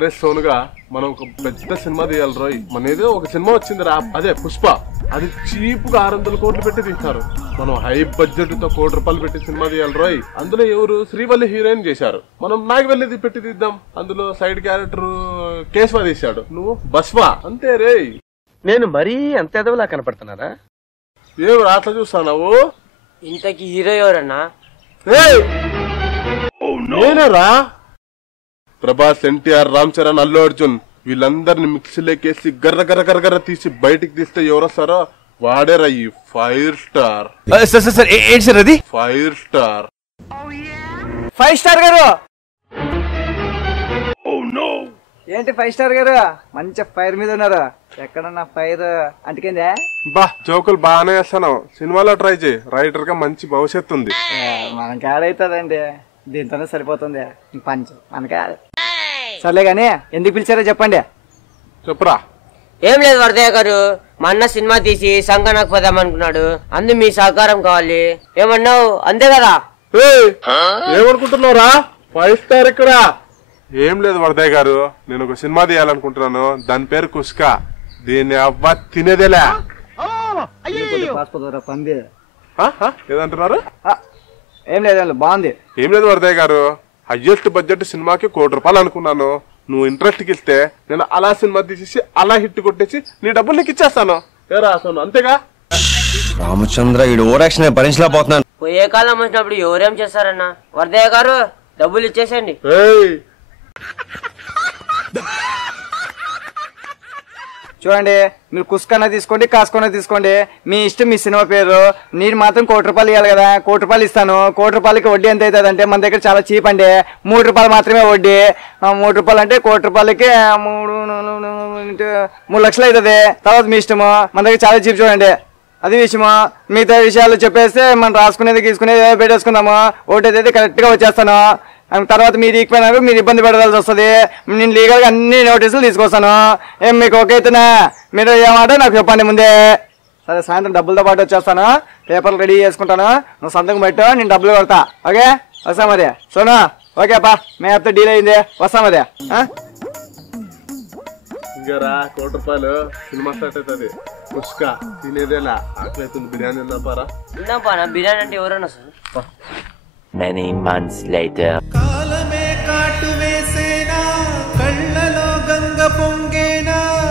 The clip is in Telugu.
అరే సోనుగా మనం ఒక పెద్ద సినిమా తీయాలి రోయ్. మన ఏదో ఒక సినిమా వచ్చింది రా, అదే పుష్ప. అది చీప్ గా 600 కోట్లు పెట్టి తీస్తారు. మనం హై బడ్జెట్ తో ₹1 కోటి పెట్టి సినిమా తీయాలి రోయ్. అందులో ఎవరు శ్రీవల్లి హీరోయిన్ చేశారు, మనం నాగవల్లిది పెట్టి తీద్దాం. అందులో సైడ్ క్యారెక్టర్ కేశవ తీశాడు, నువ్వు బస్వా. అంతే రే. నేను మరీ అంత ఎదవలా కనపడుతున్నారా? ఏం అట్లా చూస్తావు? ఇంతకీ హీరో ఎవరన్నా? నేనేరా. ప్రభాస్, ఎన్టీఆర్, రామ్ చరణ్, అల్లు అర్జున్ వీళ్ళందరిని మిక్సీలోకేసి గర్ర గర్ర గర్ర గర్ర తీసి బయటికి తీస్తే ఎవరొస్తారో వాడేరా ఈ 5 స్టార్. ఏంటి సార్ అది? 5 స్టార్. 5 స్టార్ గారు ఏంటి 5 స్టార్ గారు మంచి ఫైర్ మీద ఉన్నారు. ఎక్కడన్నా ఫైర్ అంటుకుందే? బా జోకులు బాగానే వేస్తాను. సినిమాలో ట్రై చేయి, రైటర్ గా మంచి భవిష్యత్తు ఉంది. మనకి ఆడైతుందండి, దీంతోనే సరిపోతుంది పంచ్ మనకి. సర్లే గాని ఎందుకు పిలిచారో చెప్పండి. చెప్పురా. ఏం లేదు వరదయ్య గారు, మా అన్న సినిమా తీసి సంగనాకు పోదాం అనుకున్నాడు, అందు మీ సహకారం కావాలి. ఏమన్నావు? అంతే కదా? ఏమనుకుంటున్నావురా? 5 స్టార్ ఇక్కడ. ఏం లేదు వరదయ్య గారు, నేను ఒక సినిమా తీయాలనుకుంటున్నాను. దాని పేరు కుష్క. దీన్ని అవ్వ తినేదేలే. పంది ఏదంటున్నారు? ఏం లేదు, బాగుంది. ఏం లేదు వరదయ్య గారు, హైయెస్ట్ బడ్జెట్ సినిమాకి ₹1 కోటి అనుకున్నాను. నువ్వు ఇంట్రెస్ట్ కి ఇస్తే నేను అలా సినిమా తీసేసి అలా హిట్ కొట్టేసి నీ డబ్బులు నీకు ఇచ్చేస్తాను. ఏ రాసాను అంతేగా? రామచంద్ర ఈ ఓవరాక్షన్ భరించలేకపోతున్నాను. పోయే కాలం వచ్చినప్పుడు ఎవరేం చేస్తారన్నా? వరదయ్య గారు డబ్బులు ఇచ్చేసేయండి. చూడండి, మీరు కుస్కన్నా తీసుకోండి, కాసుకన్నా తీసుకోండి, మీ ఇష్టం, మీ సినిమా పేరు. నేను మాత్రం ₹1 ఇవ్వాలి కదా, ₹1 ఇస్తాను. ₹1 వడ్డీ ఎంత అవుతుంది అంటే మన దగ్గర చాలా చీప్ అండి. ₹3 మాత్రమే వడ్డీ. ₹3 అంటే ₹1 3 లక్షలు అవుతుంది. తర్వాత మీ ఇష్టము, మన దగ్గర చాలా చీప్. చూడండి, అది విషయము. మిగతా విషయాలు చెప్పేస్తే మనం రాసుకునేది గీసుకునేది పెట్టేసుకుందాము. ఓటేది కరెక్ట్ గా వచ్చేస్తాను. తర్వాత మీరు ఈక్వైనా మీరు ఇబ్బంది పడాల్సి వస్తుంది. నేను లీగల్ గా అన్ని నోటీసులు తీసుకొస్తాను. ఏం మీకు ఓకే అయితేనా? మీరు ఏమాట నాకు చెప్పండి ముందే. సరే, సాయంత్రం డబ్బులతో పాటు వచ్చేస్తాను. పేపర్లు రెడీ చేసుకుంటాను, నువ్వు సంతకం పెట్టు, నేను డబ్బులు కొడతా. ఓకే, వస్తా మరి. సోనా ఓకే పా, మేము చెప్తే డీల్ అయింది, వస్తా మరి. ఇంకారా ₹1 సినిమా స్టార్ట్ అవుతుంది. కుష్క తినేదేలా. ఆకలి అవుతుంది, బిర్యానీ తిందాపారా? తిందాం. బిర్యానీ అంటే ఎవరన్నా సార్? Many months later. కాలమే కాటు వేసేనా కళ్ళలో గంగ పొంగ